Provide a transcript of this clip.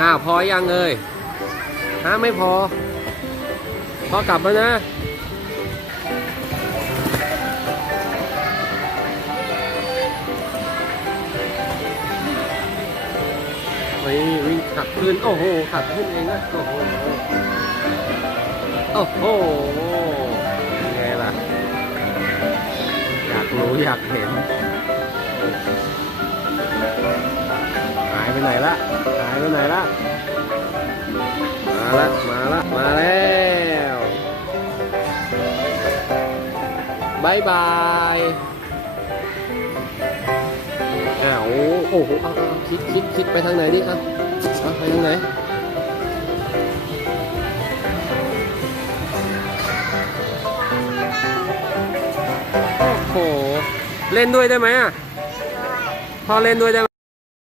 อ่าพอยังเอ่ยฮะไม่พอ พอกลับแล้วนะวิ่งวิ่งขับขึ้น โอ้โห ขับขึ้นเองนะ โอ้โห โอ้โหยังไงล่ะ อยากรู้อยากเห็น หายไปไหนละ หายไปไหนละ ละ มาละ มาแล้วบายบายอ้าวโอ้โหเอาเอาเอาคิดคิดคิดไปทางไหนดิครับเอาไปทางไหนโอ้โห เล่นด้วยได้ไหมอะพ่อเล่นด้วยได้ไหม